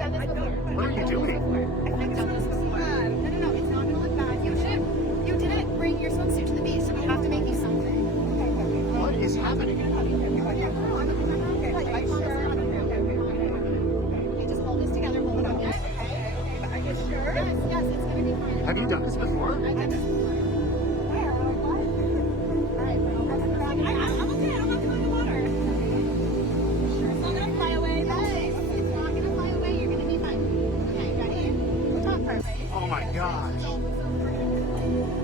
done this before. What are you doing? I've done this before. No, it's not gonna look bad. You didn't bring your swimsuit to the beach, so we have to make you something. What is happening? Okay, just hold this together, hold it up. Are you sure? Yes, it's gonna be fine. Have you done this before? I've done this before.